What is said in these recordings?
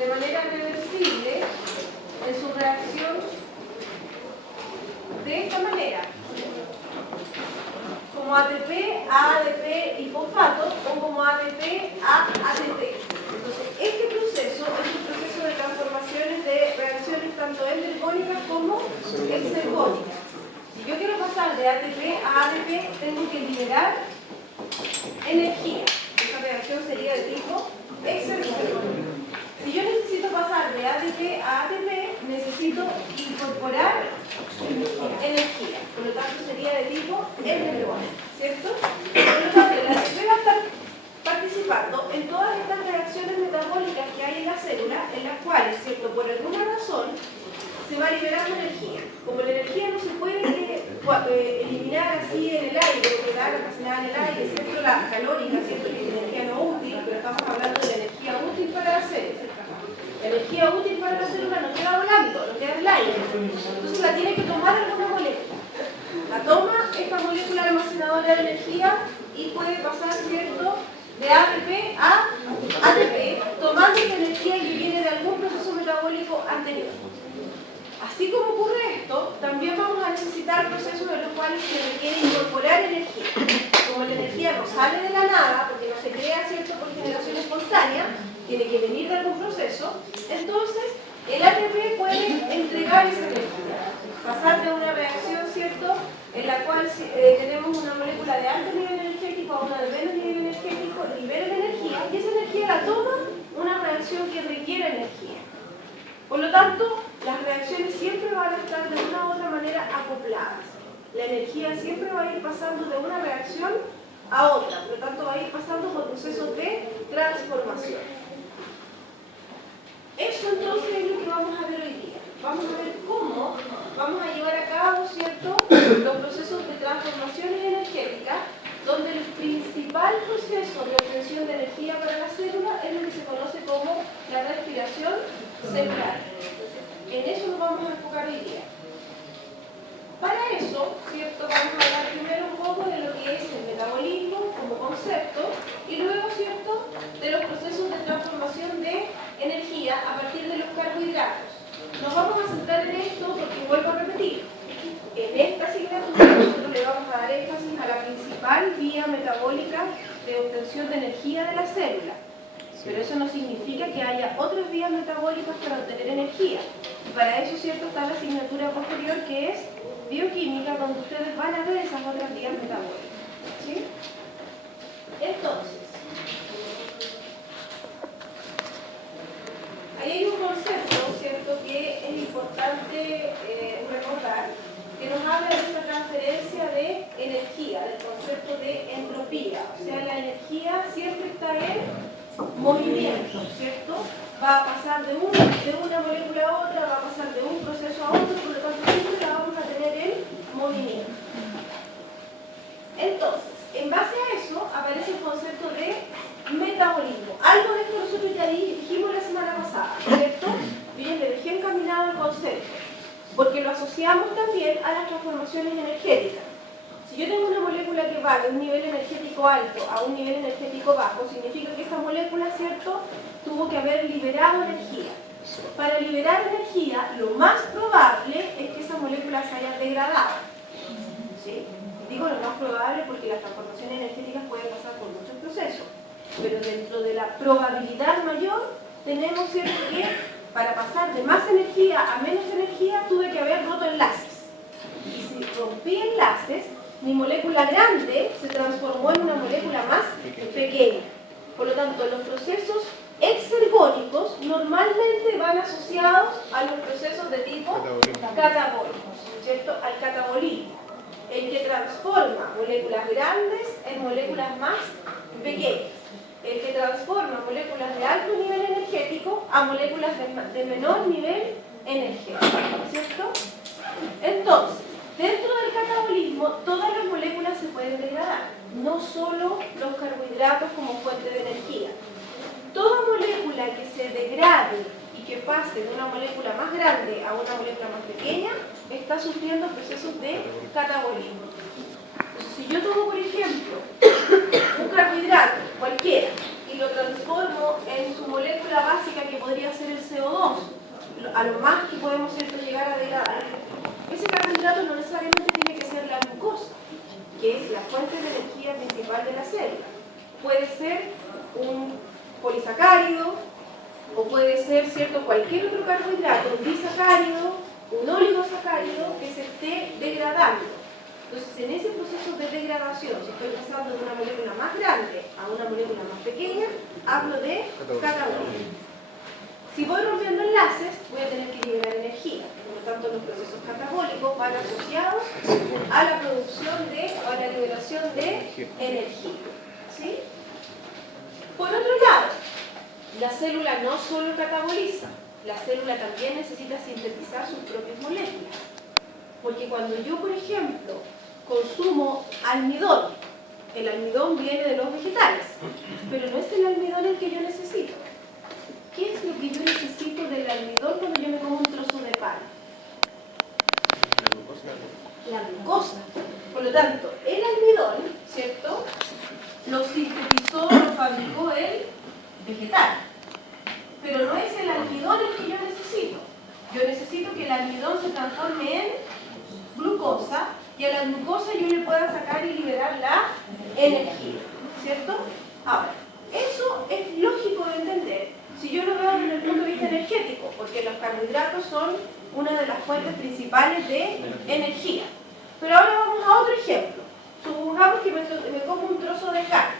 de manera reversible en su reacción de esta manera, como ATP a ADP y fosfato o como ADP a ATP. Entonces, este proceso es un proceso de transformaciones de reacciones tanto endergónicas como exergónicas. Si yo quiero pasar de ATP a ADP, tengo que liberar energía. Esa reacción sería de tipo exergónico. Si yo necesito pasar de ADP a ATP, necesito incorporar energía. Por lo tanto, sería de tipo endergónico, ¿cierto? Por lo tanto, el ATP va a estar participando en todas estas reacciones metabólicas que hay en la célula, en las cuales, ¿cierto?, por alguna razón, se va liberando energía. Como la energía no se puede eliminar así en el aire, o quedar almacenada en el aire, ¿cierto?, la calórica, ¿cierto?, que es energía no útil, pero estamos hablando de la energía útil para la célula. La energía útil para la célula no queda volando, no queda en el aire. Entonces la tiene que tomar alguna molécula. La toma esta molécula almacenadora de energía y puede pasar, ¿cierto?, de ATP a ATP, tomando esta energía que viene de algún proceso metabólico anterior. Así como ocurre esto, también vamos a necesitar procesos en los cuales se requiere incorporar energía. Como la energía no sale de la nada, porque no se crea, ¿cierto?, por generación espontánea, tiene que venir de algún proceso, entonces el ATP puede entregar esa energía, pasar de una reacción, ¿cierto?, en la cual tenemos una molécula de alto nivel energético a una de menos nivel energético, libera la energía y esa energía la toma una reacción que requiere energía. Por lo tanto, las reacciones siempre van a estar de una u otra manera acopladas. La energía siempre va a ir pasando de una reacción a otra, por lo tanto va a ir pasando por procesos de transformación. Eso entonces es lo que vamos a ver hoy día. Vamos a ver cómo vamos a llevar a cabo, ¿cierto?, los procesos de transformaciones energéticas, donde el principal proceso de obtención de energía para la célula es lo que se conoce como la respiración celular. En eso nos vamos a enfocar hoy día. Para eso, ¿cierto?, vamos a hablar primero un poco de lo que es el metabolismo como concepto y luego, ¿cierto?, de los procesos de transformación de energía a partir de los carbohidratos. Nos vamos a centrar en esto porque vuelvo a repetir. En esta asignatura nosotros le vamos a dar énfasis a la principal vía metabólica de obtención de energía de la célula. Pero eso no significa que haya otras vías metabólicas para obtener energía. Y para eso, ¿cierto?, está la asignatura posterior que es bioquímica, donde ustedes van a ver esas otras vías metabólicas. ¿Sí? Entonces, ahí hay un concepto, ¿cierto?, que es importante recordar, que nos habla de esta transferencia de energía, del concepto de entropía. O sea, la energía siempre está en movimiento, ¿cierto? Va a pasar de una molécula a otra, va a pasar de un proceso a otro, por lo tanto siempre la vamos a tener en movimiento. Entonces, en base a eso aparece el concepto de metabolismo. Algo de esto nosotros ya dijimos la semana pasada, ¿cierto? Bien, le dejé encaminado el concepto, porque lo asociamos también a las transformaciones energéticas. Si yo tengo una molécula que va de un nivel energético alto a un nivel energético bajo, significa que esa molécula, ¿cierto?, tuvo que haber liberado energía. Para liberar energía, lo más probable es que esa molécula se haya degradado. ¿Sí? Digo lo más probable porque las transformaciones energéticas pueden pasar por muchos procesos. Pero dentro de la probabilidad mayor, tenemos, ¿cierto?, que para pasar de más energía a menos energía, tuve que haber roto enlaces. Y si rompí enlaces, mi molécula grande se transformó en una molécula más pequeña. Por lo tanto, los procesos exergónicos normalmente van asociados a los procesos de tipo catabólicos, ¿cierto?, al catabolismo, el que transforma moléculas grandes en moléculas más pequeñas, el que transforma moléculas de alto nivel energético a moléculas de menor nivel energético, ¿cierto? Entonces, dentro del catabolismo, todas las moléculas se pueden degradar, no solo los carbohidratos como fuente de energía. Toda molécula que se degrade y que pase de una molécula más grande a una molécula más pequeña, está sufriendo procesos de catabolismo. Entonces, si yo tomo, por ejemplo, un carbohidrato cualquiera y lo transformo en su molécula básica, que podría ser el a lo más que podemos llegar a degradar, ese carbohidrato no necesariamente tiene que ser la glucosa, que es la fuente de energía principal de la célula. Puede ser un polisacárido, o puede ser, ¿cierto?, cualquier otro carbohidrato, un disacárido, un oligosacárido que se esté degradando. Entonces, en ese proceso de degradación, si estoy pasando de una molécula más grande a una molécula más pequeña, hablo de catabólico. Si voy rompiendo enlaces, voy a tener que liberar energía. Por lo tanto, los procesos catabólicos van asociados a la producción o a la liberación de energía. ¿Sí? Por otro lado, la célula no solo cataboliza, la célula también necesita sintetizar sus propias moléculas. Porque cuando yo, por ejemplo, consumo almidón, el almidón viene de los vegetales, pero no es el almidón el que yo necesito. ¿Qué es lo que yo necesito del almidón cuando yo me como un trozo de pan? La glucosa. Por lo tanto, el almidón, ¿cierto?, lo sintetizó, lo fabricó el vegetal. Pero no es el almidón el que yo necesito. Yo necesito que el almidón se transforme en glucosa y a la glucosa yo le pueda sacar y liberar la energía. ¿Cierto? Ahora, eso es lógico de entender si yo lo veo desde el punto de vista energético, porque los carbohidratos son una de las fuentes principales de energía. Pero ahora vamos a otro ejemplo. Supongamos que me como un trozo de carne.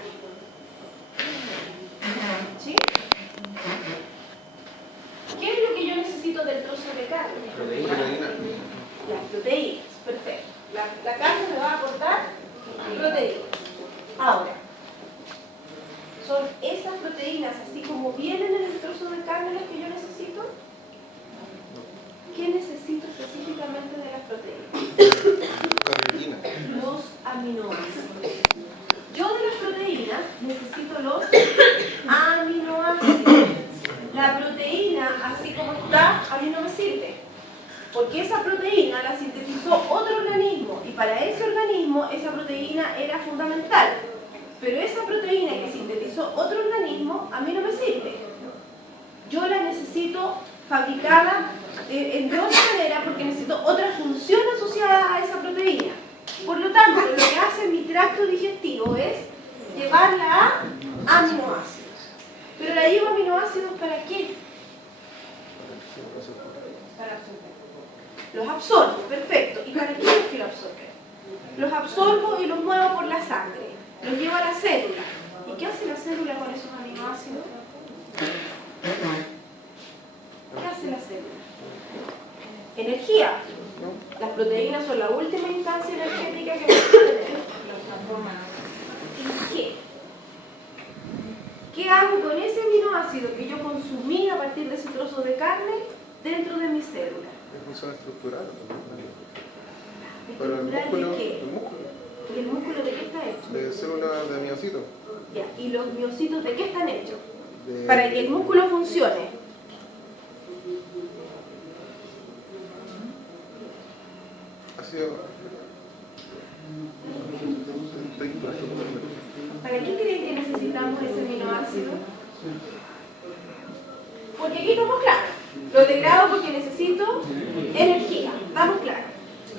¿Sí? ¿Qué es lo que yo necesito del trozo de carne? Proteína. Las proteínas, perfecto. La carne me va a aportar proteínas. Ahora, ¿son esas proteínas, así como vienen en el trozo de carne, las que yo necesito? ¿Qué necesito específicamente de las proteínas? Los aminoácidos. Yo de las proteínas necesito los aminoácidos. La proteína, así como está, a mí no me sirve. Porque esa proteína la sintetizó otro organismo y para ese organismo esa proteína era fundamental. Pero esa proteína que sintetizó otro organismo a mí no me sirve. Yo la necesito fabricada de otra manera porque necesito otra función asociada a esa proteína. Por lo tanto, lo que hace mi tracto digestivo es llevarla a aminoácidos. Pero la llevo a aminoácidos ¿para qué? Para absorber. Los absorbo, perfecto. ¿Y para qué es que los absorben? Los absorbo y los muevo por la sangre. Los llevo a la célula. ¿Y qué hace la célula con esos aminoácidos? ¿Qué hace la célula? Energía. Las proteínas son la última instancia energética que vamos a tener. ¿Y qué? ¿Qué hago con ese aminoácido que yo consumí a partir de ese trozo de carne dentro de mi célula? Es función estructural. ¿Estructural de qué? El músculo. ¿Y el músculo de qué está hecho? De células de miocitos. Ya. ¿Y los miocitos de qué están hechos? Para que el músculo funcione. ¿Para qué creen que necesitamos ese aminoácido? Porque aquí estamos claros. Lo degrado porque necesito energía. Estamos claros.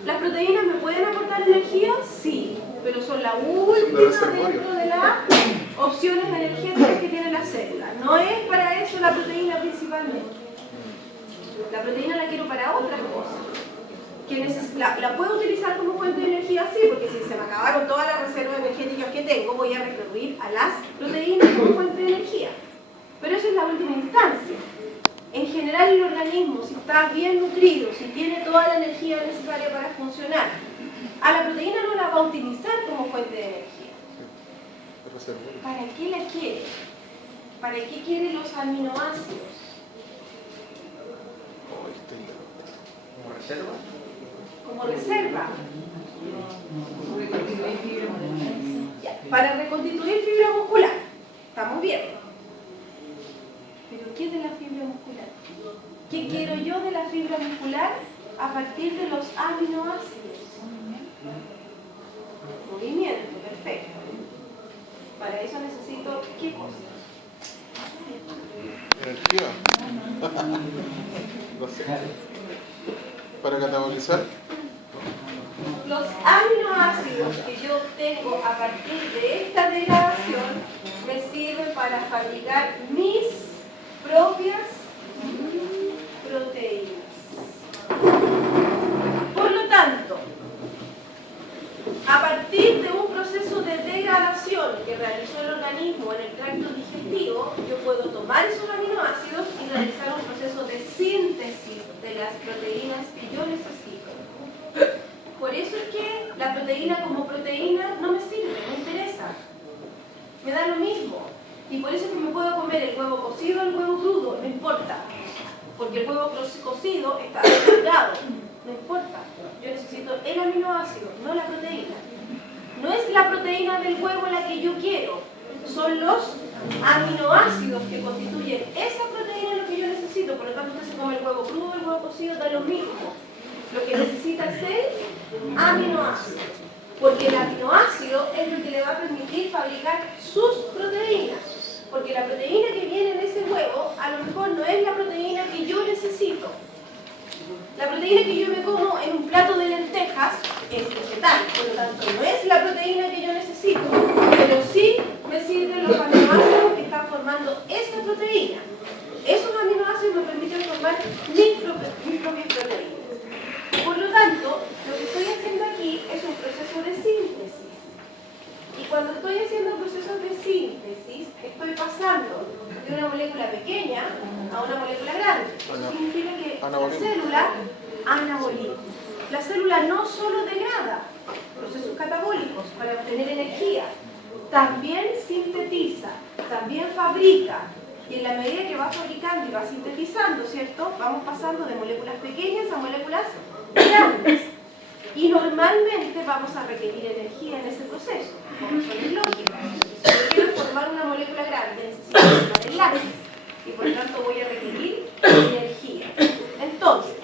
¿Las proteínas me pueden aportar energía? Sí, pero son la última dentro de las opciones energéticas que tiene la célula. No es para eso la proteína principalmente. La proteína la quiero para otras cosas. ¿La puedo utilizar como fuente de energía? Sí, porque si se me acabaron todas las reservas energéticas que tengo, voy a recurrir a las proteínas como fuente de energía. Pero eso es la última instancia. En general el organismo, si está bien nutrido, si tiene toda la energía necesaria para funcionar, a la proteína no la va a utilizar como fuente de energía. ¿Para qué la quiere? ¿Para qué quiere los aminoácidos? ¿Como reserva? Como reserva. Ya, para reconstituir fibra muscular. ¿Estamos bien? ¿Pero qué de la fibra muscular? ¿Qué quiero yo de la fibra muscular a partir de los aminoácidos? Movimiento, perfecto. Para eso necesito, ¿qué cosas? Energía. Para catabolizar. Los aminoácidos que yo obtengo a partir de esta degradación me sirven para fabricar mis propias proteínas. Por lo tanto, a partir de un proceso de degradación que realizó el organismo en el tracto digestivo, yo puedo tomar esos aminoácidos y realizar un proceso de síntesis de las proteínas que yo necesito. Por eso es que la proteína como proteína no me sirve, no me interesa. Me da lo mismo. Y por eso es que me puedo comer el huevo cocido o el huevo crudo, no importa. Porque el huevo cocido está saturado, no importa. Yo necesito el aminoácido, no la proteína. No es la proteína del huevo la que yo quiero, son los aminoácidos que constituyen esa proteína lo que yo necesito. Por lo tanto, usted se come el huevo crudo o el huevo cocido, da lo mismo. Lo que necesita es el aminoácido, porque el aminoácido es lo que le va a permitir fabricar sus proteínas, porque la proteína que viene en ese huevo a lo mejor no es la proteína que yo necesito. La proteína que yo me como en un plato de lentejas es vegetal, por lo tanto no es la proteína que yo necesito, pero sí me sirven los aminoácidos que están formando esa proteína. Esos aminoácidos me permiten formar mis propias proteínas. Por lo tanto, lo que estoy haciendo aquí es un proceso de síntesis. Y cuando estoy haciendo procesos de síntesis, estoy pasando de una molécula pequeña a una molécula grande. Eso significa que la célula anaboliza. La célula no solo degrada procesos catabólicos para obtener energía, también sintetiza, también fabrica. Y en la medida que va fabricando y va sintetizando, ¿cierto? Vamos pasando de moléculas pequeñas a moléculas grandes. Y normalmente vamos a requerir energía en ese proceso, por razones lógicas. Si yo quiero formar una molécula grande, necesito formar enlaces. Y por lo tanto voy a requerir energía. Entonces,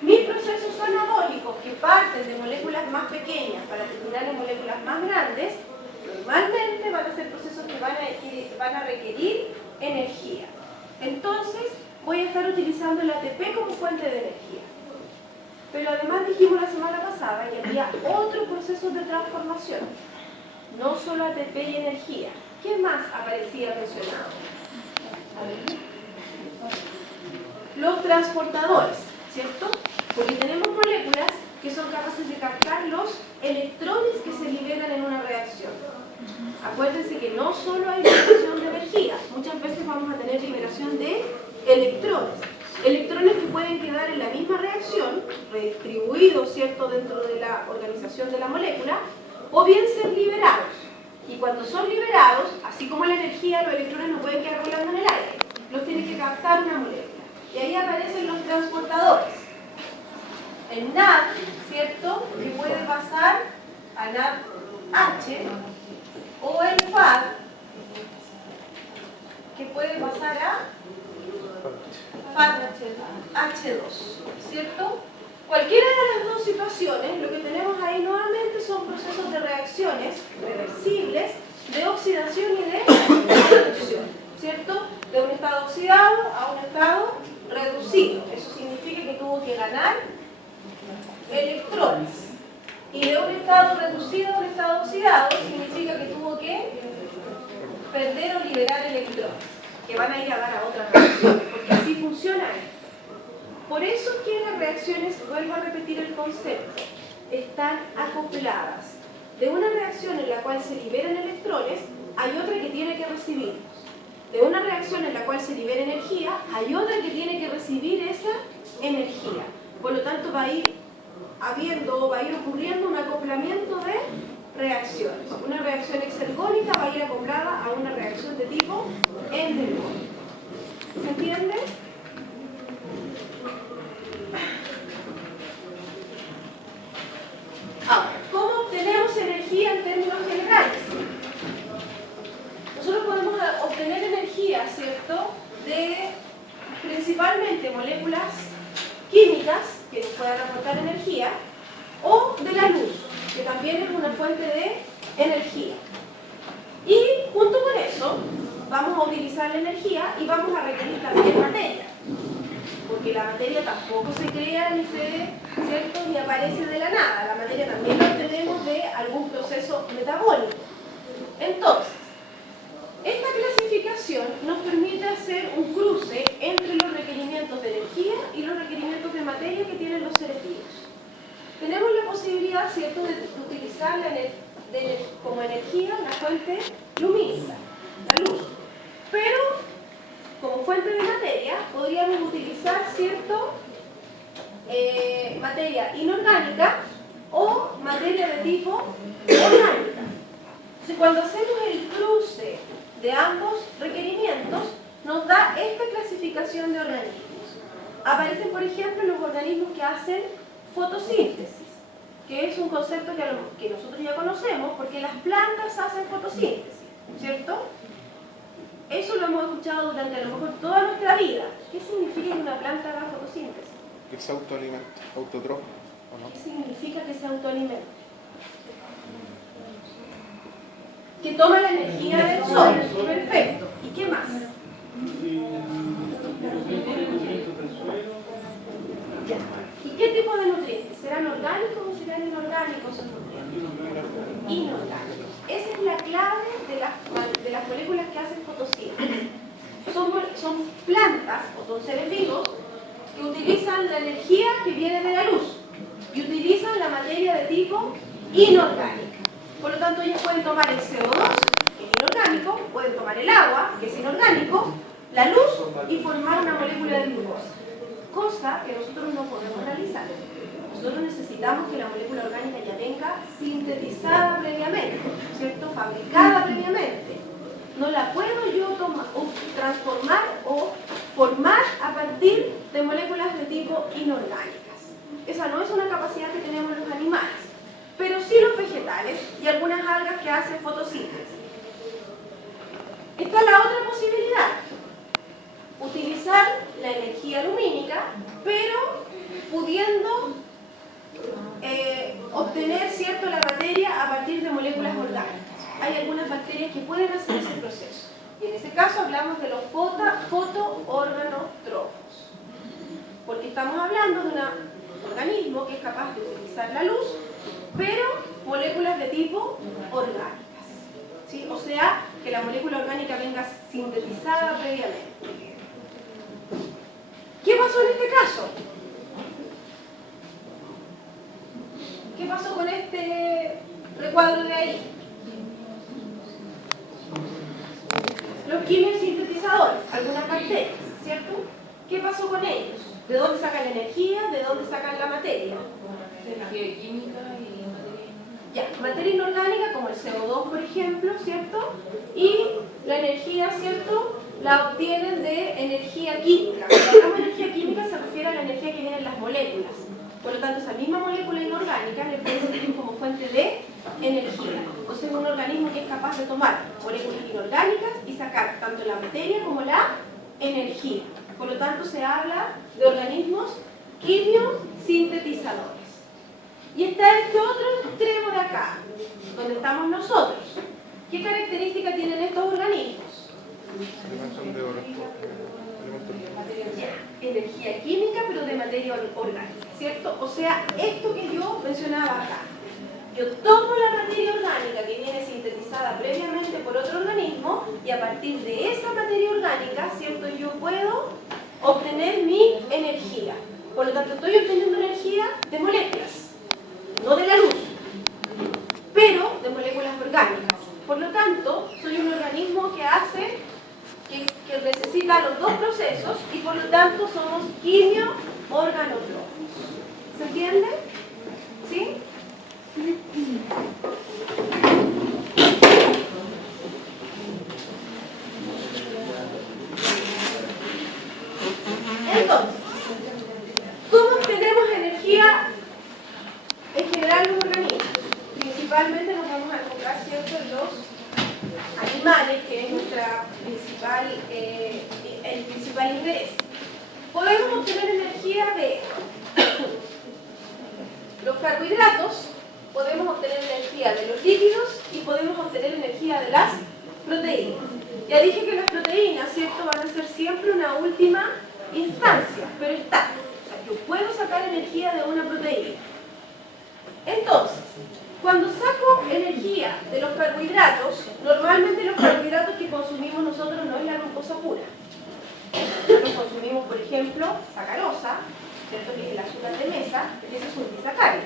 mis procesos anabólicos que parten de moléculas más pequeñas para terminar en moléculas más grandes, normalmente van a ser procesos que van a requerir energía. Entonces, voy a estar utilizando el ATP como fuente de energía. Pero además dijimos la semana pasada que había otros procesos de transformación. No solo ATP y energía. ¿Qué más aparecía mencionado? Los transportadores, ¿cierto? Porque tenemos moléculas que son capaces de captar los electrones que se liberan en una reacción. Acuérdense que no solo hay liberación de energía, muchas veces vamos a tener liberación de electrones. Electrones que pueden quedar en la misma reacción, redistribuidos, ¿cierto?, dentro de la organización de la molécula, o bien ser liberados. Y cuando son liberados, así como la energía, los electrones no pueden quedar volando en el aire, los tiene que captar una molécula. Y ahí aparecen los transportadores. El NAD, ¿cierto?, que puede pasar a NADH, o el FAD, que puede pasar a FADH2, ¿cierto? Cualquiera de las dos situaciones, lo que tenemos ahí nuevamente son procesos de reacciones reversibles de oxidación y de reducción, ¿cierto? De un estado oxidado a un estado reducido. Eso significa que tuvo que ganar electrones. Y de un estado reducido a un estado oxidado significa que tuvo que perder o liberar electrones, que van a ir a dar a otra reacción, porque así funciona esto. Por eso es que las reacciones, vuelvo a repetir el concepto, están acopladas. De una reacción en la cual se liberan electrones, hay otra que tiene que recibirlos. De una reacción en la cual se libera energía, hay otra que tiene que recibir esa energía. Por lo tanto, va a ir ocurriendo un acoplamiento de reacciones. Una reacción exergónica va a ir acoplada a una reacción de tipo endergónico. ¿Se entiende? Ahora, ¿cómo obtenemos energía en términos generales? Nosotros podemos obtener energía, ¿cierto?, de principalmente moléculas químicas que nos puedan aportar energía, o de la luz, que también es una fuente de energía. Y junto con eso, vamos a utilizar la energía y vamos a requerir también materia. ¿Por porque la materia tampoco se crea ni ¿cierto? Ni aparece de la nada. La materia también la obtenemos de algún proceso metabólico. Entonces, esta clasificación nos permite hacer un cruce entre los requerimientos de energía y los requerimientos de materia que tienen los seres vivos. Tenemos la posibilidad, ¿cierto?, de utilizar como energía la fuente lumínica, la luz. Pero, como fuente de materia, podríamos utilizar, ¿cierto?, materia inorgánica o materia de tipo orgánica. Entonces, cuando hacemos el cruce de ambos requerimientos, nos da esta clasificación de organismos. Aparecen, por ejemplo, los organismos que hacen fotosíntesis, que es un concepto que nosotros ya conocemos, porque las plantas hacen fotosíntesis, ¿cierto? Eso lo hemos escuchado durante a lo mejor toda nuestra vida. ¿Qué significa que una planta haga fotosíntesis? Que se autoalimenta, autotrofa, ¿o no? ¿Qué significa que se autoalimenta? Que toma la energía del sol. Perfecto. ¿Y qué más? ¿Y qué tipo de nutrientes? ¿Serán orgánicos o serán inorgánicos esos nutrientes? Inorgánicos. Esa es la clave de las moléculas que hacen fotosíntesis. Son plantas o son seres vivos que utilizan la energía que viene de la luz y utilizan la materia de tipo inorgánica. Por lo tanto, ellos pueden tomar el CO2, que es inorgánico, pueden tomar el agua, que es inorgánico, la luz y formar una molécula de glucosa. Cosa que nosotros no podemos realizar. Nosotros necesitamos que la molécula orgánica ya venga sintetizada previamente, ¿cierto? Fabricada previamente. No la puedo yo transformar o formar a partir de moléculas de tipo inorgánicas. Esa no es una capacidad que tenemos los animales, pero sí los vegetales y algunas algas que hacen fotosíntesis. Está la otra posibilidad. Utilizar la energía lumínica, pero pudiendo obtener, ¿cierto?, la materia a partir de moléculas orgánicas. Hay algunas bacterias que pueden hacer ese proceso. Y en ese caso hablamos de los fotoorganotrófos. Porque estamos hablando de un organismo que es capaz de utilizar la luz, pero moléculas de tipo orgánicas, ¿sí? O sea, que la molécula orgánica venga sintetizada previamente. ¿Qué pasó en este caso? ¿Qué pasó con este recuadro de ahí? Los quimiosintetizadores, algunas bacterias, ¿cierto? ¿Qué pasó con ellos? ¿De dónde sacan la energía? ¿De dónde sacan la materia? Energía química y materia. Ya, materia inorgánica como el CO2, por ejemplo, ¿cierto? Y la energía, ¿cierto?, la obtienen de energía química. Cuando hablamos de energía química se refiere a la energía que viene en las moléculas. Por lo tanto, esa misma molécula inorgánica le puede servir como fuente de energía. O sea, es un organismo que es capaz de tomar moléculas inorgánicas y sacar tanto la materia como la energía. Por lo tanto, se habla de organismos quimiosintetizadores. Y está este otro extremo de acá, donde estamos nosotros. ¿Qué características tienen estos organismos? Energía química, pero de materia orgánica, ¿cierto? O sea, esto que yo mencionaba acá. Yo tomo la materia orgánica que viene sintetizada previamente por otro organismo y a partir de esa materia orgánica, ¿cierto?, yo puedo obtener mi energía. Por lo tanto, estoy obteniendo energía de moléculas, no de la luz, pero de moléculas orgánicas. Por lo tanto, soy un organismo que que necesita los dos procesos y por lo tanto somos quimio-organotrófos. ¿Se entiende? ¿Sí? Entonces, ¿cómo obtenemos energía en general en los organismos? Principalmente nos vamos a enfocar, ¿cierto?, en los animales, que es el principal interés. Podemos obtener energía de los carbohidratos, podemos obtener energía de los lípidos y podemos obtener energía de las proteínas. Ya dije que las proteínas, ¿cierto?, van a ser siempre una última instancia, pero está. sacar energía de una proteína. Entonces, cuando saco energía de los carbohidratos, normalmente los carbohidratos que consumimos nosotros no es la glucosa pura. Nosotros consumimos, por ejemplo, sacarosa, ¿cierto? Que es el azúcar de mesa, y ese es un disacárido.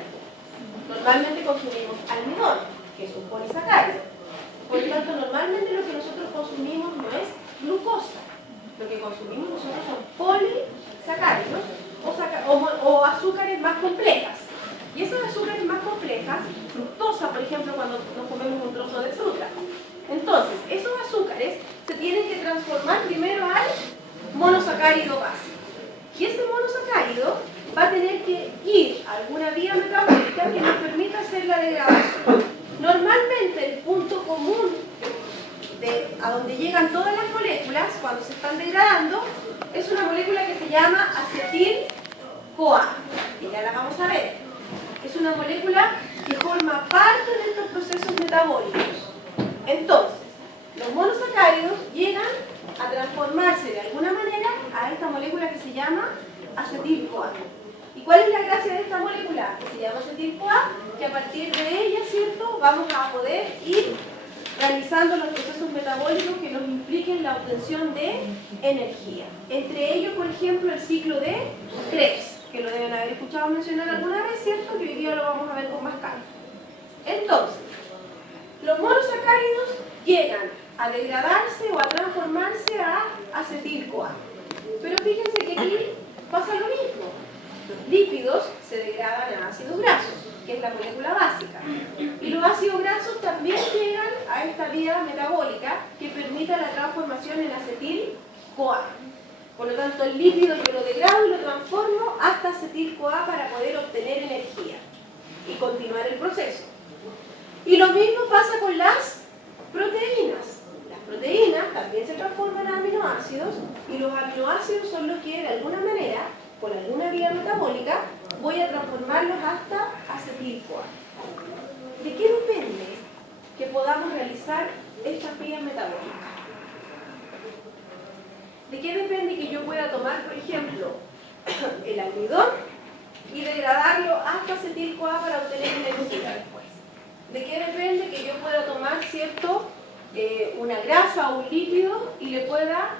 Normalmente consumimos almidón, que es un polisacárido. Por lo tanto, normalmente lo que nosotros consumimos no es glucosa. Lo que consumimos nosotros son polisacáridos o azúcares más complejas. Y esas azúcares más complejas, fructosa, por ejemplo, cuando nos comemos un trozo de fruta. Entonces, esos azúcares se tienen que transformar primero al monosacárido básico. Y ese monosacárido va a tener que ir a alguna vía metabólica que nos permita hacer la degradación. Normalmente el punto común a donde llegan todas las moléculas cuando se están degradando es una molécula que se llama acetil-CoA, y ya la vamos a ver. Es una molécula que forma parte de estos procesos metabólicos. Entonces, los monosacáridos llegan a transformarse de alguna manera a esta molécula que se llama acetil-CoA. ¿Y cuál es la gracia de esta molécula? Que se llama acetil-CoA, que a partir de ella, ¿cierto?, vamos a poder ir realizando los procesos metabólicos que nos impliquen la obtención de energía. Entre ellos, por ejemplo, el ciclo de Krebs, que lo deben haber escuchado mencionar alguna vez, ¿cierto?, que hoy día lo vamos a ver con más calma. Entonces, los monosacáridos llegan a degradarse o a transformarse a acetil-CoA. Pero fíjense que aquí pasa lo mismo. Los lípidos se degradan a ácidos grasos, que es la molécula básica. Y los ácidos grasos también llegan a esta vía metabólica que permite la transformación en acetil-CoA. Por lo tanto, el lípido yo lo degrado y lo transformo hasta acetil-CoA para poder obtener energía y continuar el proceso. Y lo mismo pasa con las proteínas. Las proteínas también se transforman en aminoácidos y los aminoácidos son los que de alguna manera, por alguna vía metabólica, voy a transformarlos hasta acetil-CoA. ¿De qué depende que podamos realizar estas vías metabólicas? ¿De qué depende que yo pueda tomar, por ejemplo, el almidón y degradarlo hasta acetil-CoA para obtener energía después? ¿De qué depende que yo pueda tomar, ¿cierto?, una grasa o un lípido y lo pueda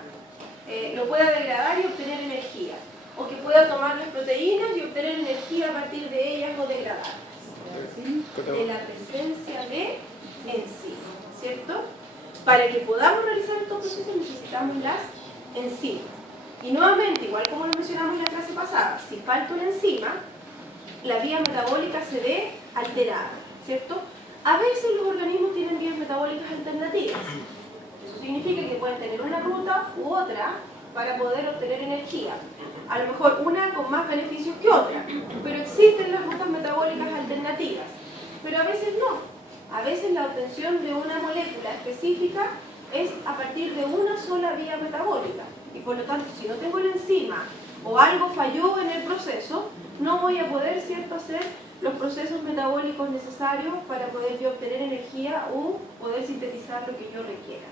degradar y obtener energía? O que pueda tomar las proteínas y obtener energía a partir de ellas o degradarlas. De la presencia de enzimas, ¿cierto? Para que podamos realizar estos procesos necesitamos las enzimas. Y nuevamente, igual como lo mencionamos en la clase pasada, si falta una enzima, la vía metabólica se ve alterada, ¿cierto? A veces los organismos tienen vías metabólicas alternativas. Eso significa que pueden tener una ruta u otra para poder obtener energía. A lo mejor una con más beneficios que otra, pero existen las rutas metabólicas alternativas. Pero a veces no. A veces la obtención de una molécula específica es a partir de una sola vía metabólica. Y por lo tanto, si no tengo la enzima o algo falló en el proceso, no voy a poder, ¿cierto?, hacer los procesos metabólicos necesarios para poder yo obtener energía o poder sintetizar lo que yo requiera.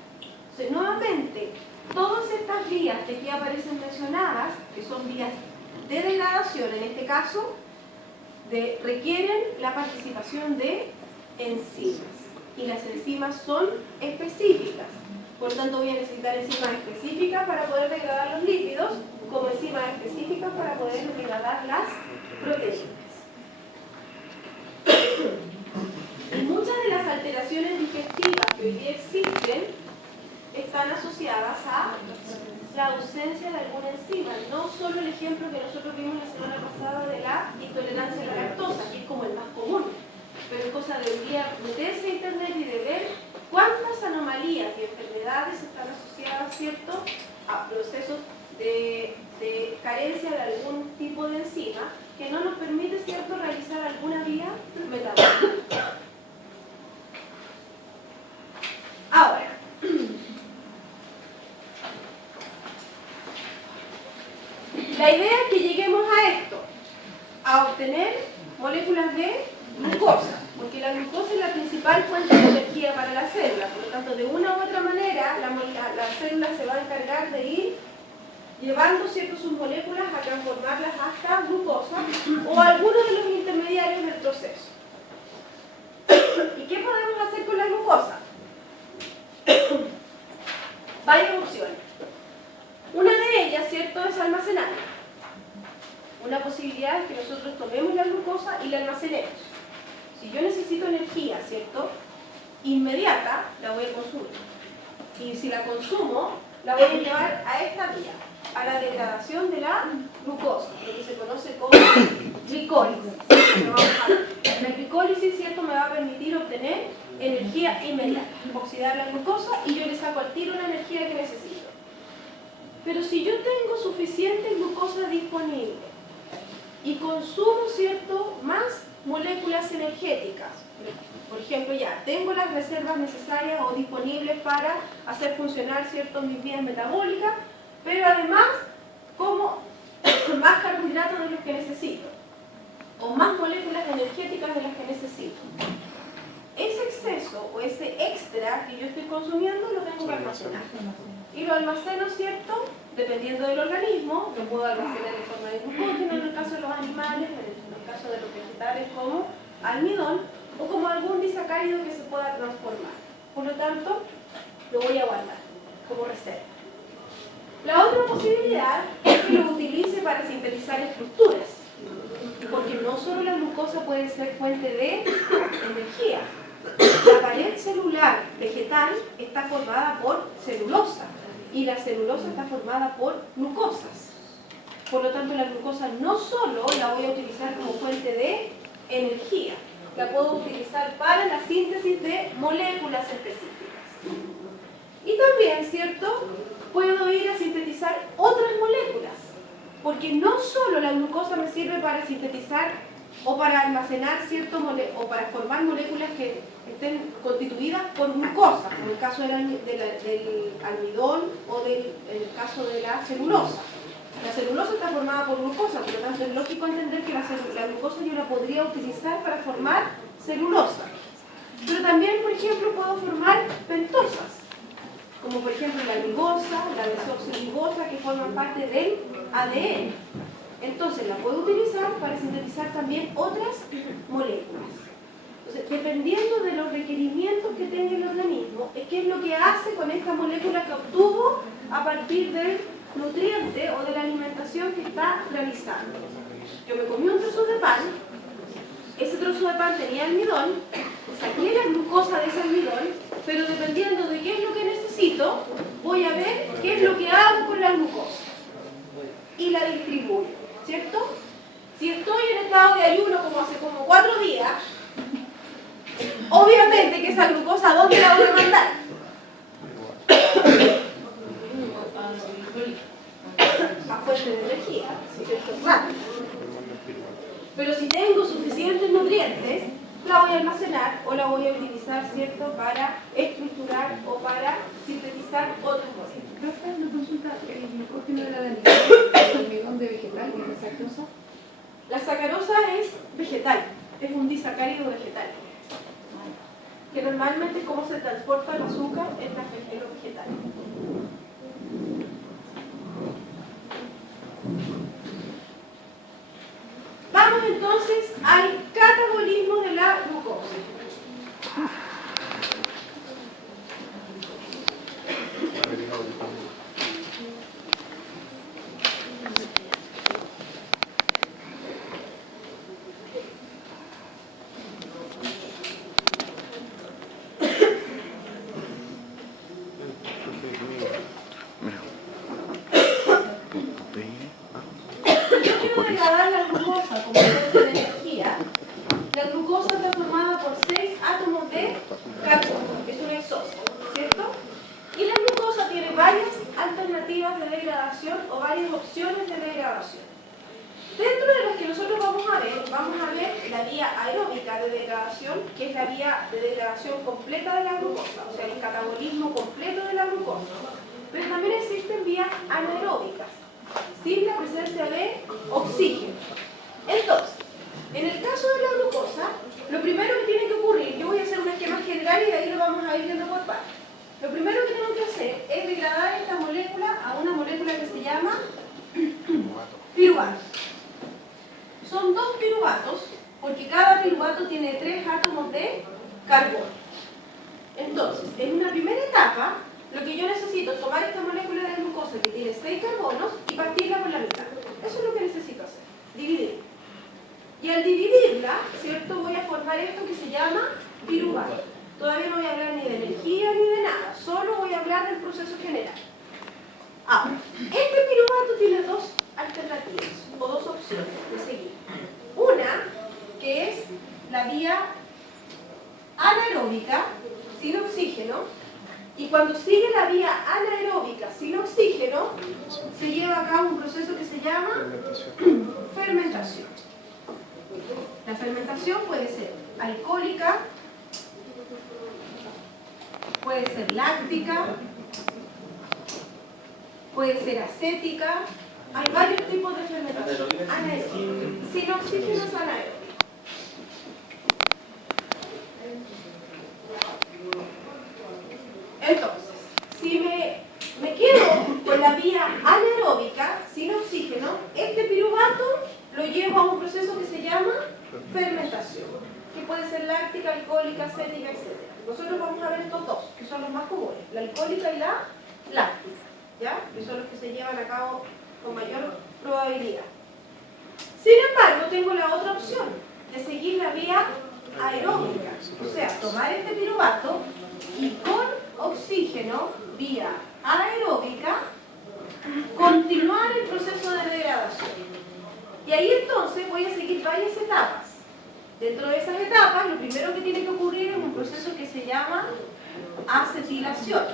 Entonces, nuevamente, todas estas vías que aquí aparecen mencionadas, que son vías de degradación en este caso, requieren la participación de enzimas. Y las enzimas son específicas. Por lo tanto, voy a necesitar enzimas específicas para poder degradar los lípidos, como enzimas específicas para poder degradar las proteínas. Y muchas de las alteraciones digestivas que hoy día existen están asociadas a la ausencia de alguna enzima. No solo el ejemplo que nosotros vimos la semana pasada de la intolerancia a la lactosa, que es como el más común, pero es cosa de hoy día meterse a internet y de ver cuántas anomalías y enfermedades están asociadas, ¿cierto?, a procesos de carencia de algún tipo de enzima que no nos permite, ¿cierto?, realizar alguna vía metabólica. Ahora, la idea es que lleguemos a esto, a obtener moléculas de glucosa, porque la glucosa es la principal fuente de energía para la célula. Por lo tanto, de una u otra manera, la célula se va a encargar de ir llevando, ¿cierto?, sus moléculas a transformarlas hasta glucosa o algunos de los intermediarios del proceso. ¿Y qué podemos hacer con la glucosa? Varias opciones. Una de ellas, ¿cierto?, es almacenarla. Una posibilidad es que nosotros tomemos la glucosa y la almacenemos. Si yo necesito energía, ¿cierto?, inmediata, la voy a consumir. Y si la consumo, la voy a llevar a esta vía, a la degradación de la glucosa, lo que se conoce como glicólisis. La glicólisis, ¿cierto?, me va a permitir obtener energía inmediata, oxidar la glucosa y yo le saco al tiro la energía que necesito. Pero si yo tengo suficiente glucosa disponible y consumo, ¿cierto?, más moléculas energéticas, por ejemplo, ya tengo las reservas necesarias o disponibles para hacer funcionar, ¿cierto?, mis vías metabólicas, pero además como más carbohidratos de los que necesito o más moléculas energéticas de las que necesito. Ese exceso o ese extra que yo estoy consumiendo lo tengo que almacenar. Y lo almaceno, ¿cierto?, dependiendo del organismo. Lo puedo almacenar en forma de glucógeno en el caso de los animales, en el caso de los vegetales como almidón o como algún disacárido que se pueda transformar. Por lo tanto, lo voy a guardar como reserva. La otra posibilidad es que lo utilice para sintetizar estructuras, porque no solo la glucosa puede ser fuente de energía. La pared celular vegetal está formada por celulosa y la celulosa está formada por glucosas. Por lo tanto, la glucosa no solo la voy a utilizar como fuente de energía, la puedo utilizar para la síntesis de moléculas específicas. Y también, ¿cierto?, puedo ir a sintetizar otras moléculas, porque no solo la glucosa me sirve para sintetizar o para almacenar, ¿cierto?, o para formar moléculas que estén constituidas por glucosa, en el caso del almidón o en el caso de la celulosa. La celulosa está formada por glucosa, por lo tanto es lógico entender que la glucosa yo la podría utilizar para formar celulosa. Pero también, por ejemplo, puedo formar pentosas, como por ejemplo la ligosa, la desoxirribosa, que forman parte del ADN. Entonces la puedo utilizar para sintetizar también otras moléculas. Entonces, dependiendo de los requerimientos que tenga el organismo, es qué es lo que hace con esta molécula que obtuvo a partir del nutriente o de la alimentación que está realizando. Yo me comí un trozo de pan, ese trozo de pan tenía almidón, saqué la glucosa de ese almidón, pero dependiendo de qué es lo que necesito, voy a ver qué es lo que hago con la glucosa y la distribuyo, ¿cierto? Si estoy en estado de ayuno como hace como 4 días, obviamente que esa glucosa, ¿a dónde la voy a mandar? A fuente de energía, ¿cierto? Rápido. Pero si tengo suficientes nutrientes, la voy a almacenar o la voy a utilizar, ¿cierto?, para estructurar o para sintetizar otras moléculas. Rafa, una consulta, ¿el glucógeno era de almidón de vegetal y de sacarosa? La sacarosa es vegetal, es un disacárido vegetal, que normalmente es como se transporta el azúcar en los vegetales. Vamos entonces al catabolismo de la glucosa. Degradar la glucosa como fuente de energía. La glucosa está formada por 6 átomos de carbono, que es un exósito, ¿cierto? Y la glucosa tiene varias alternativas de degradación o varias opciones de degradación. Dentro de las que nosotros vamos a ver la vía aeróbica de degradación, que es la vía de degradación completa de la glucosa, o sea, el catabolismo completo de la glucosa. Pero también existen vías anaeróbicas, sin la presencia de oxígeno. Entonces, en el caso de la glucosa, lo primero que tiene que ocurrir, yo voy a hacer un esquema general y de ahí lo vamos a ir viendo por partes. Lo primero que tengo que hacer es degradar esta molécula a una molécula que se llama son 2 piruvatos, porque cada piruvato tiene 3 átomos de carbono. Entonces, en una primera etapa, lo que yo necesito es tomar esta molécula de glucosa que tiene 6 carbonos y partirla por la mitad. Eso es lo que necesito hacer, dividirla. Y al dividirla, ¿cierto? Voy a formar esto que se llama piruvato. Todavía no voy a hablar ni de energía ni de nada, solo voy a hablar del proceso general. Ahora, este piruvato tiene 2 alternativas o 2 opciones de seguir. Una, que es la vía anaeróbica, sin oxígeno, y cuando sigue la vía anaeróbica sin oxígeno, se lleva a cabo un proceso que se llama fermentación. La fermentación puede ser alcohólica, puede ser láctica, puede ser acética. Hay varios tipos de fermentación. Anaeróbica. Sin oxígeno es anaeróbica. Entonces, si me quedo con la vía anaeróbica, sin oxígeno, este piruvato lo llevo a un proceso que se llama fermentación, que puede ser láctica, alcohólica, acética, etc. Nosotros vamos a ver estos dos, que son los más comunes, la alcohólica y la láctica, ¿ya? Que son los que se llevan a cabo con mayor probabilidad. Sin embargo, tengo la otra opción, de seguir la vía aeróbica, o sea, tomar este piruvato y con oxígeno, vía aeróbica, continuar el proceso de degradación. Y ahí entonces voy a seguir varias etapas. Dentro de esas etapas, lo primero que tiene que ocurrir es un proceso que se llama acetilación.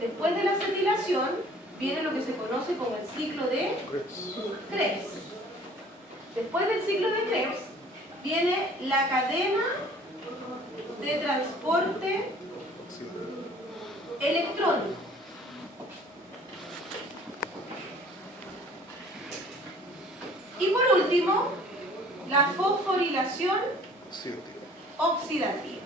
Después de la acetilación, viene lo que se conoce como el ciclo de Krebs. Después del ciclo de Krebs, viene la cadena de transporte electrónico. Y por último, la fosforilación oxidativa.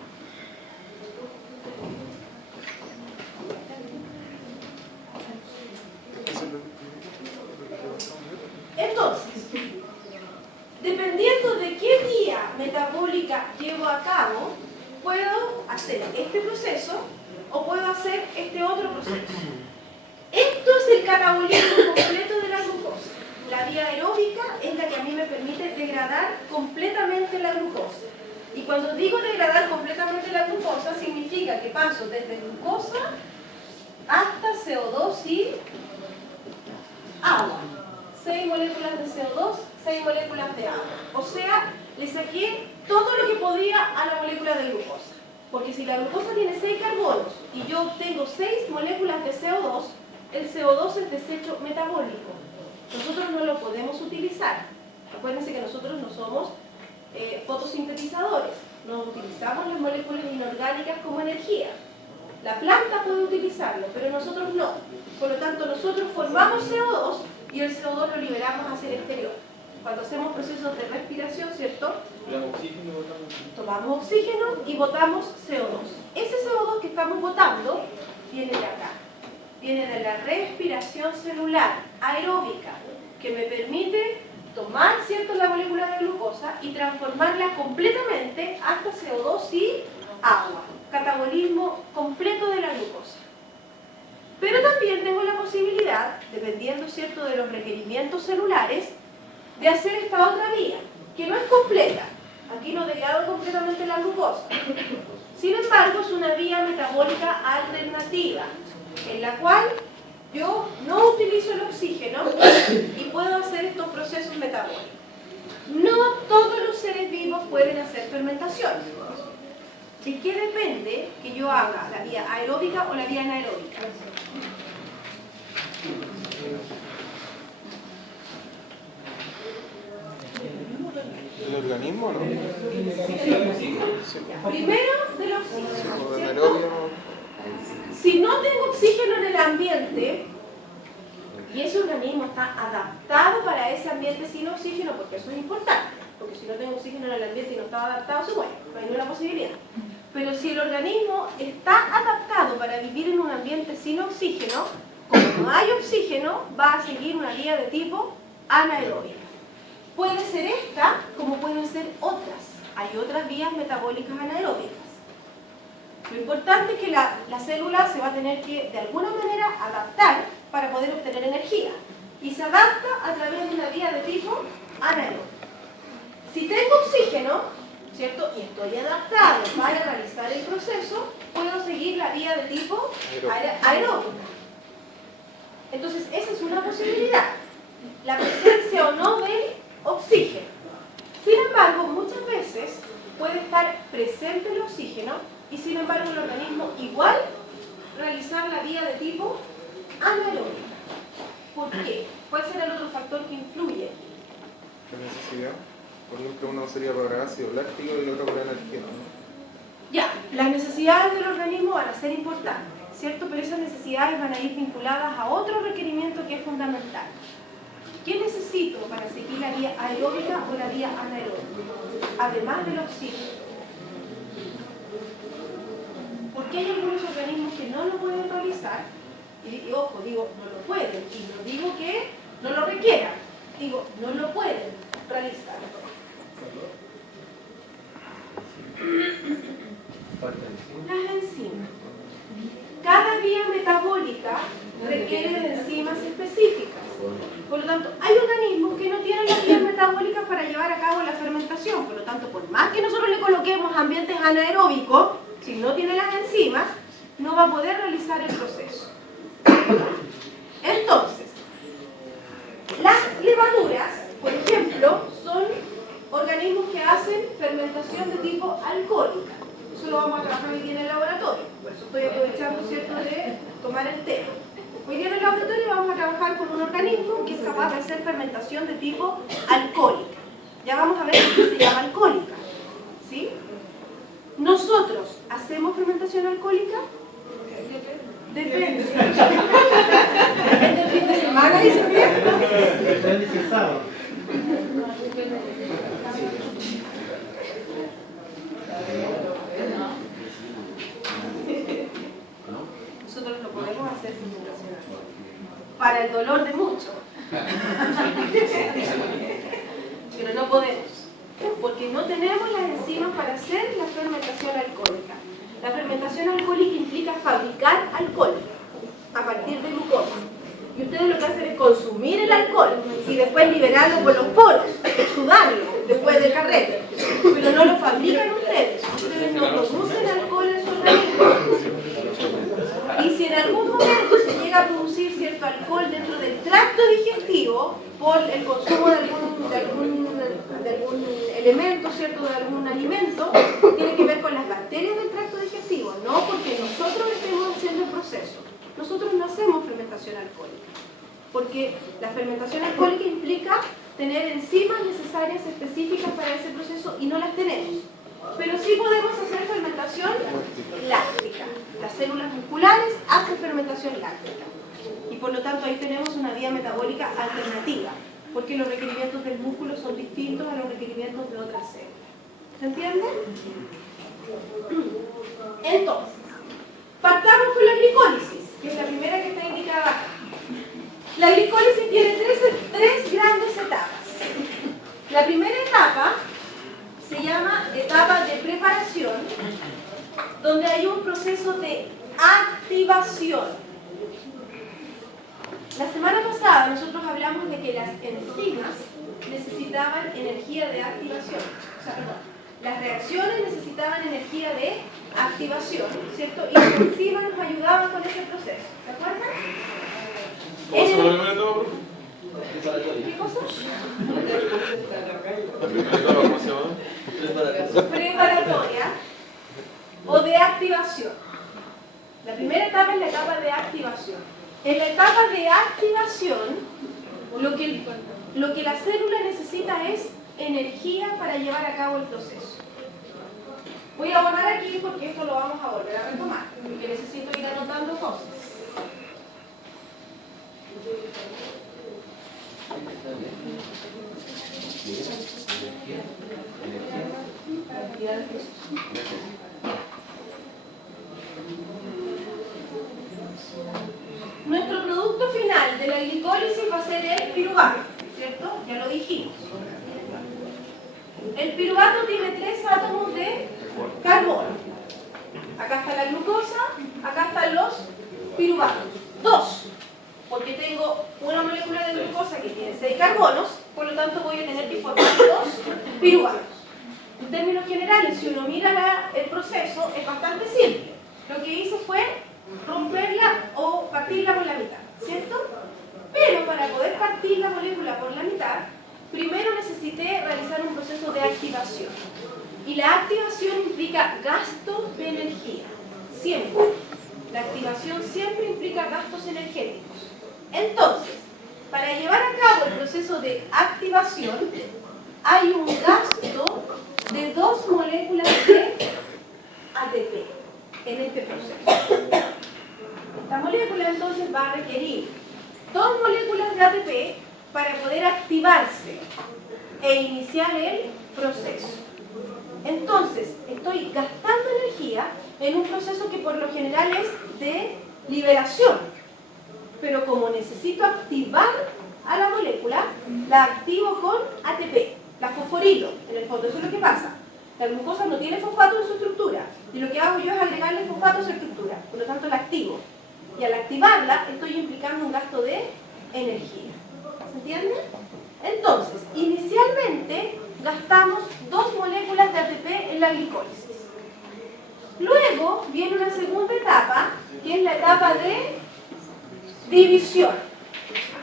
Entonces, dependiendo de qué vía metabólica llevo a cabo, puedo hacer este proceso o puedo hacer este otro proceso. Esto es el catabolismo completo de la glucosa. La vía aeróbica es la que a mí me permite degradar completamente la glucosa. Y cuando digo degradar completamente la glucosa, significa que paso desde glucosa hasta CO2 y agua. 6 moléculas de CO2, 6 moléculas de agua. O sea, le saqué todo lo que podía a la molécula de glucosa. Porque si la glucosa tiene 6 carbonos y yo obtengo 6 moléculas de CO2, el CO2 es desecho metabólico. Nosotros no lo podemos utilizar. Acuérdense que nosotros no somos fotosintetizadores. No utilizamos las moléculas inorgánicas como energía. La planta puede utilizarlo, pero nosotros no. Por lo tanto, nosotros formamos CO2 y el CO2 lo liberamos hacia el exterior. Cuando hacemos procesos de respiración, ¿cierto? Tomamos oxígeno y botamos CO2. Ese CO2 que estamos botando viene de acá. Viene de la respiración celular aeróbica, que me permite tomar, ¿cierto?, la molécula de glucosa y transformarla completamente hasta CO2 y agua. Catabolismo completo de la glucosa. Pero también tengo la posibilidad, dependiendo, ¿cierto?, de los requerimientos celulares, de hacer esta otra vía, que no es completa. Aquí no degrado completamente la glucosa. Sin embargo, es una vía metabólica alternativa, en la cual yo no utilizo el oxígeno y puedo hacer estos procesos metabólicos. No todos los seres vivos pueden hacer fermentación. ¿De qué depende que yo haga la vía aeróbica o la vía anaeróbica? ¿El organismo, no? Primero del oxígeno, Sí, ¿cierto? Si no tengo oxígeno en el ambiente y ese organismo está adaptado para ese ambiente sin oxígeno, porque eso es importante, porque si no tengo oxígeno en el ambiente y no está adaptado, se muere, no hay ninguna posibilidad. Pero si el organismo está adaptado para vivir en un ambiente sin oxígeno, como no hay oxígeno, va a seguir una vía de tipo anaeróbica. Puede ser esta, como pueden ser otras. Hay otras vías metabólicas anaeróbicas. Lo importante es que la célula se va a tener que, de alguna manera, adaptar para poder obtener energía. Y se adapta a través de una vía de tipo anaeróbico. Si tengo oxígeno, ¿cierto? Y estoy adaptado para realizar el proceso, puedo seguir la vía de tipo aeróbica. Entonces, esa es una posibilidad. La presencia o no del oxígeno. Sin embargo, muchas veces puede estar presente el oxígeno y sin embargo el organismo igual realizar la vía de tipo anaeróbica. ¿Por qué? ¿Cuál será el otro factor que influye? La necesidad. Por ejemplo, uno sería para ácido láctico y el otro para energía, ¿no? Ya, las necesidades del organismo van a ser importantes, ¿cierto? Pero esas necesidades van a ir vinculadas a otro requerimiento que es fundamental. ¿Qué necesito para seguir la vía aeróbica o la vía anaeróbica? Además del oxígeno. Porque hay algunos organismos que no lo pueden realizar, y ojo, digo, no lo pueden, y no digo que no lo requieran, digo, no lo pueden realizar. Las enzimas. Cada vía metabólica requiere de enzimas específicas. Por lo tanto, hay organismos que no tienen las vías metabólicas para llevar a cabo la fermentación. Por lo tanto, por más que nosotros le coloquemos ambientes anaeróbicos, si no tiene las enzimas, no va a poder realizar el proceso. Entonces, las levaduras, por ejemplo, son organismos que hacen fermentación de tipo alcohólica. Eso lo vamos a trabajar hoy día en el laboratorio. Por eso estoy aprovechando, ¿cierto?, de tomar el tema. Hoy día en el laboratorio vamos a trabajar con un organismo que es capaz de hacer fermentación de tipo alcohólica. Ya vamos a ver por qué se llama alcohólica. ¿Sí? ¿Nosotros hacemos fermentación alcohólica? Depende. Depende del fin de semana, dice bien. Nosotros no podemos hacer fermentación alcohólica. Para el dolor de muchos. Pero no podemos. Porque no tenemos las enzimas para hacer la fermentación alcohólica. La fermentación alcohólica implica fabricar alcohol a partir de glucosa. Y ustedes lo que hacen es consumir el alcohol y después liberarlo por los poros, sudarlo después del carrete. Pero no lo fabrican ustedes. Ustedes no producen alcohol en su organismo. Y si en algún momento se llega a producir cierto alcohol dentro del tracto digestivo por el consumo de algún elemento, ¿cierto?, de algún alimento, tiene que ver con las bacterias del tracto digestivo, no porque nosotros estemos haciendo el proceso. Nosotros no hacemos fermentación alcohólica, porque la fermentación alcohólica implica tener enzimas necesarias específicas para ese proceso y no las tenemos. Pero sí podemos hacer fermentación láctica. Las células musculares hacen fermentación láctica. Y por lo tanto ahí tenemos una vía metabólica alternativa, porque los requerimientos del músculo son distintos a los requerimientos de otras células. ¿Se entiende? Entonces, partamos con la glicólisis, que es la primera que está indicada acá. La glicólisis tiene tres grandes etapas. La primera etapa se llama etapa de preparación, donde hay un proceso de activación. La semana pasada nosotros hablamos de que las enzimas necesitaban energía de activación. O sea, perdón, las reacciones necesitaban energía de activación, ¿cierto? Y las enzimas nos ayudaban con ese proceso. ¿Se acuerdan? ¿Cómo se llama la primera etapa, profe? ¿Qué cosa? ¿La primera etapa cómo se llama? Preparatoria o de activación. La primera etapa es la etapa de activación. En la etapa de activación, lo que la célula necesita es energía para llevar a cabo el proceso. Voy a borrar aquí porque esto lo vamos a volver a retomar, porque necesito ir anotando cosas. Nuestro producto final de la glicólisis va a ser el piruvato, ¿cierto? Ya lo dijimos. Acá está la glucosa, acá están los piruvatos. 2, porque tengo una molécula de glucosa que tiene 6 carbonos, por lo tanto voy a tener que formar 2 piruvatos. En términos generales, si uno mira el proceso, es bastante simple. Lo que hice fue romperla o partirla por la mitad, ¿cierto? Pero para poder partir la molécula por la mitad, primero necesité realizar un proceso de activación. Y la activación implica gasto de energía, siempre. La activación siempre implica gastos energéticos. Entonces, para llevar a cabo el proceso de activación, hay un gasto de 2 moléculas de ATP en este proceso. Esta molécula entonces va a requerir 2 moléculas de ATP para poder activarse e iniciar el proceso. Entonces, estoy gastando energía en un proceso que por lo general es de liberación. Pero como necesito activar a la molécula, la activo con ATP, la fosforilo, en el fondo. Eso es lo que pasa. La glucosa no tiene fosfato en su estructura, y lo que hago yo es agregarle fosfato a su estructura, por lo tanto la activo. Y al activarla, estoy implicando un gasto de energía. ¿Se entiende? Entonces, inicialmente gastamos 2 moléculas de ATP en la glicólisis. Luego viene una segunda etapa, que es la etapa de división,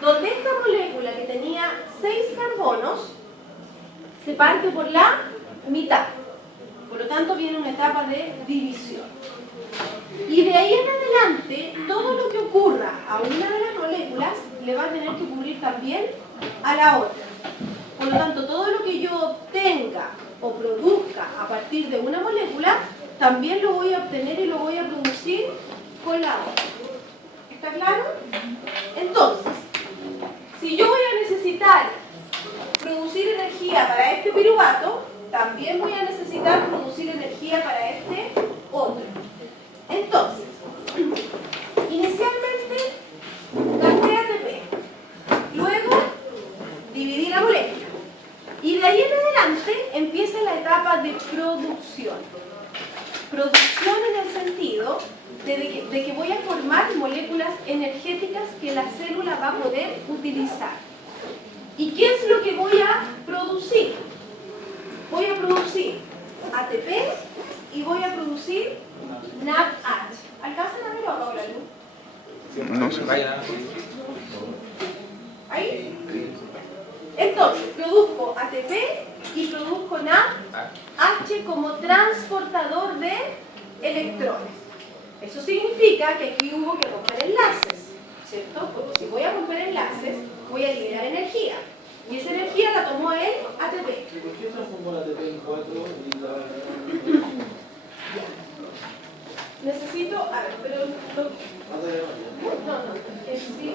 donde esta molécula que tenía 6 carbonos se parte por la mitad. Por lo tanto, viene una etapa de división. Y de ahí en adelante, todo lo que ocurra a una de las moléculas le va a tener que ocurrir también a la otra. Por lo tanto, todo lo que yo obtenga o produzca a partir de una molécula, también lo voy a obtener y lo voy a producir con la otra. ¿Está claro? Entonces, si yo voy a necesitar producir energía para este piruvato, también voy a necesitar producir energía para este otro. Entonces, inicialmente gasté ATP, luego dividí la molécula y de ahí en adelante empieza la etapa de producción. Producción en el sentido de que voy a formar moléculas energéticas que la célula va a poder utilizar. ¿Y qué es lo que voy a producir? Voy a producir ATP y voy a producir NADH. ¿Alcanzan a verlo acá, la luz? No se Vaya. ¿Ahí? Entonces, produzco ATP y produzco NADH como transportador de electrones. Eso significa que aquí hubo que romper enlaces, ¿cierto? Porque si voy a romper enlaces, voy a liberar energía. Y esa energía la tomó el ATP. ¿Por qué transformó la ATP en 4 y la... Necesito, a ver, pero no, es sí,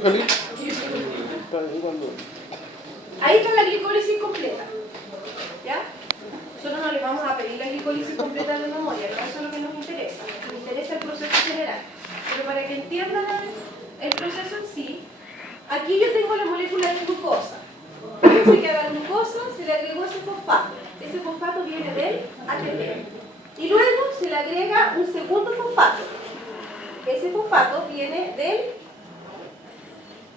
Felipe. ahí está la glicólisis completa, ¿ya? Nosotros no le vamos a pedir la glicólisis completa de memoria, no, eso es lo que nos interesa el proceso general. Pero para que entiendan el proceso en sí, aquí yo tengo la molécula de glucosa. Fíjense que a la glucosa se le agregó ese fosfato viene del ATP. Y luego se le agrega un segundo fosfato. Ese fosfato viene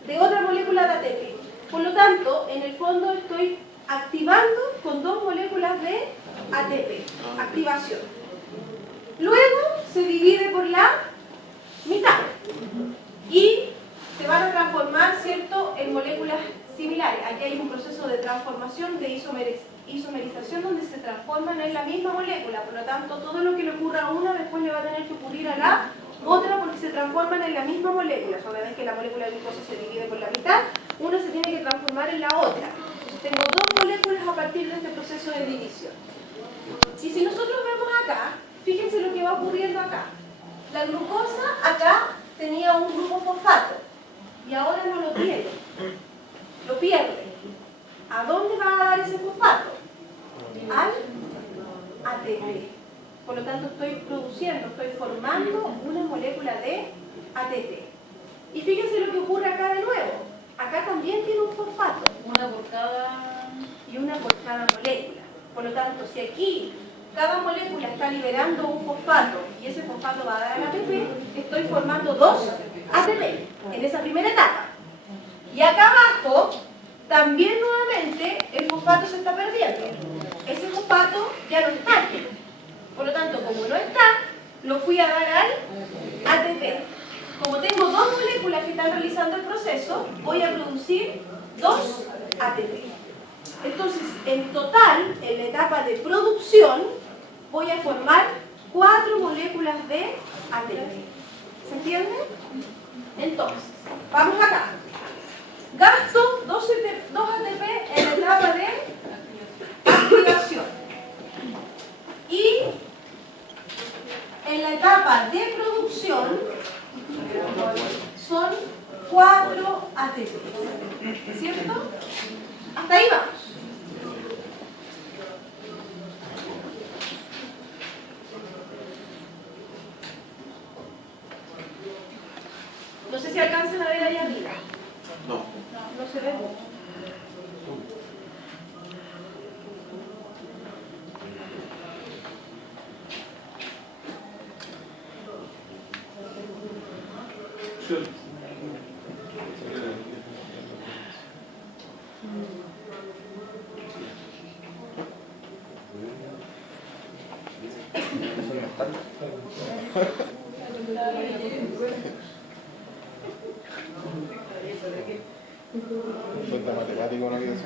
de otra molécula de ATP. Por lo tanto, en el fondo estoy activando con 2 moléculas de ATP. Activación. Luego se divide por la mitad. Y se van a transformar, ¿cierto?, en moléculas similares. Aquí hay un proceso de transformación, de isomerización, donde se transforman en la misma molécula. Por lo tanto, todo lo que le ocurra a una después le va a tener que ocurrir a la otra porque se transforman en la misma molécula. Una vez que la molécula de glucosa se divide por la mitad, una se tiene que transformar en la otra. Entonces tengo 2 moléculas a partir de este proceso de división. Y si nosotros vemos acá, fíjense lo que va ocurriendo acá. La glucosa acá tenía un grupo fosfato y ahora no lo tiene. Lo pierde. ¿A dónde va a dar ese fosfato? Al ATP. Por lo tanto, estoy formando una molécula de ATP. Y fíjense lo que ocurre acá de nuevo. Acá también tiene un fosfato. Una por cada molécula. Por lo tanto, si aquí cada molécula está liberando un fosfato y ese fosfato va a dar al ATP, estoy formando 2 ATP en esa primera etapa. Y acá abajo, también nuevamente, el fosfato se está perdiendo. Ese fosfato ya no está aquí. Por lo tanto, como no está, lo fui a dar al ATP. Como tengo 2 moléculas que están realizando el proceso, voy a producir 2 ATP. Entonces, en total, en la etapa de producción, voy a formar 4 moléculas de ATP. ¿Se entiende? Entonces, vamos acá. Gasto 2 ATP en la etapa de activación. Y en la etapa de producción son 4 ATP. ¿Cierto? Hasta ahí vamos. No sé si alcanzan a ver ahí arriba. No. No se ve mucho. Suelta matemático una vida así.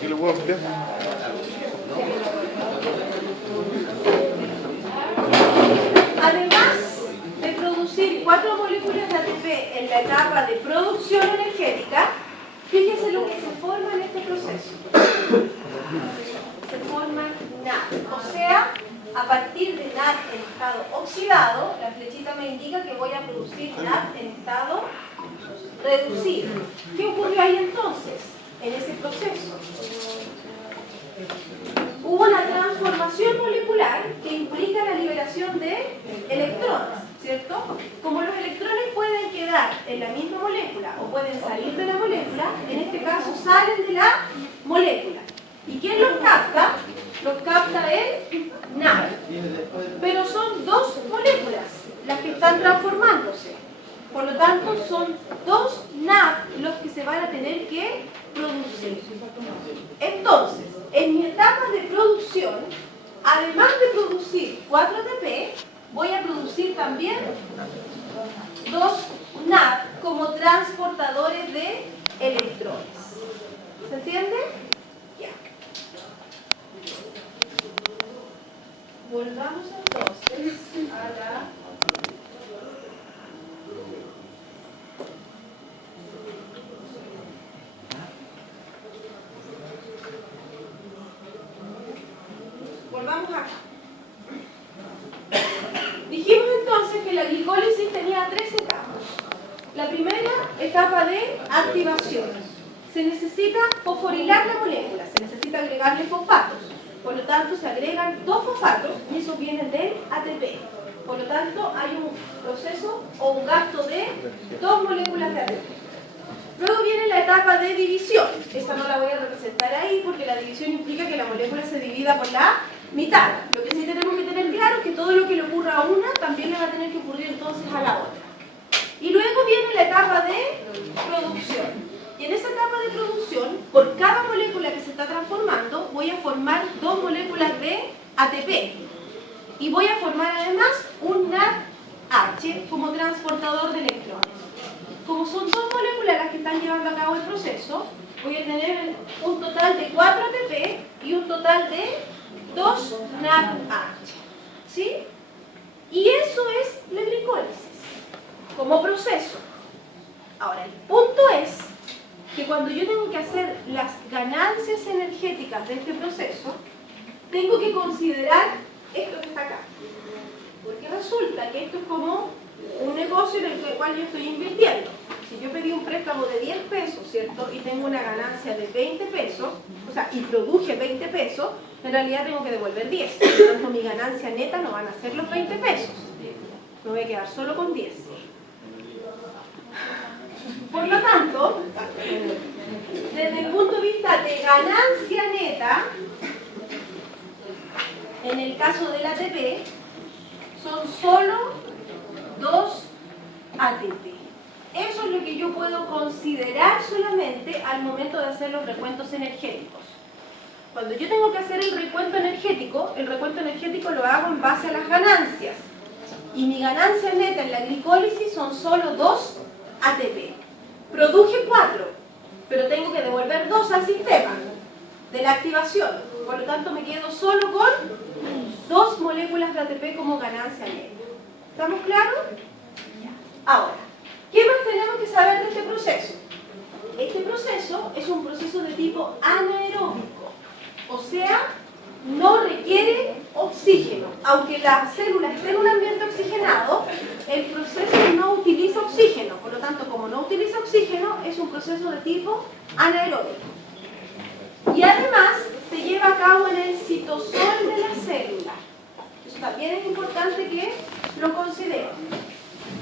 ¿Qué le puedo hacer? Además de producir 4 moléculas de ATP en la etapa de producción energética, fíjense lo que se forma en este proceso. Se forma NAD, o sea, a partir de NAD en estado oxidado, la flechita me indica que voy a producir NAD en estado reducido. ¿Qué ocurrió ahí entonces, en ese proceso? Hubo una transformación molecular que implica la liberación de electrones, ¿cierto? Como los electrones pueden quedar en la misma molécula o pueden salir de la molécula, en este caso salen de la molécula. ¿Y quién los capta? Los capta el NAD. Pero son 2 moléculas las que están transformándose. Por lo tanto, son 2 NAD los que se van a tener que producir. Entonces, en mi etapa de producción, además de producir 4 ATP, voy a producir también 2 NAD como transportadores de electrones. ¿Se entiende? Ya. Volvamos entonces a la... Volvamos acá. Dijimos entonces que la glicólisis tenía 3 etapas. La primera etapa de activación. Se necesita fosforilar la molécula, se necesita agregarle fosfatos. Por lo tanto, se agregan 2 fosfatos y esos vienen del ATP. Por lo tanto, hay un proceso o un gasto de 2 moléculas de ATP. Luego viene la etapa de división. Esta no la voy a representar ahí porque la división implica que la molécula se divida por la mitad. Lo que sí tenemos que tener claro es que todo lo que le ocurra a una también le va a tener que ocurrir entonces a la otra. Y luego viene la etapa de producción. Y en esa etapa de producción, por cada molécula que se está transformando, voy a formar 2 moléculas de ATP. Y voy a formar además un NADH como transportador de electrones. Como son 2 moléculas las que están llevando a cabo el proceso, voy a tener un total de 4 ATP y un total de 2 NADH. ¿Sí? Y eso es la glicólisis como proceso. Ahora, el punto es que cuando yo tengo que hacer las ganancias energéticas de este proceso, tengo que considerar esto que está acá. Porque resulta que esto es como un negocio en el cual yo estoy invirtiendo. Si yo pedí un préstamo de 10 pesos, ¿cierto? Y tengo una ganancia de 20 pesos, o sea, y produje 20 pesos, en realidad tengo que devolver 10. Por lo tanto, mi ganancia neta no van a ser los 20 pesos. Me voy a quedar solo con 10. Por lo tanto, desde el punto de vista de ganancia neta, en el caso del ATP, son solo 2 ATP. Eso es lo que yo puedo considerar solamente al momento de hacer los recuentos energéticos. Cuando yo tengo que hacer el recuento energético lo hago en base a las ganancias. Y mi ganancia neta en la glicólisis son solo 2 ATP. Produje 4, pero tengo que devolver 2 al sistema de la activación. Por lo tanto, me quedo solo con 2 moléculas de ATP como ganancia neta. ¿Estamos claros? Ahora, ¿qué más tenemos que saber de este proceso? Este proceso es un proceso de tipo anaeróbico, o sea, no requiere oxígeno. Aunque la célula esté en un ambiente oxigenado, el proceso no utiliza oxígeno. Por lo tanto, como no utiliza oxígeno, es un proceso de tipo anaeróbico. Y además, se lleva a cabo en el citosol de la célula. Eso también es importante que lo consideren.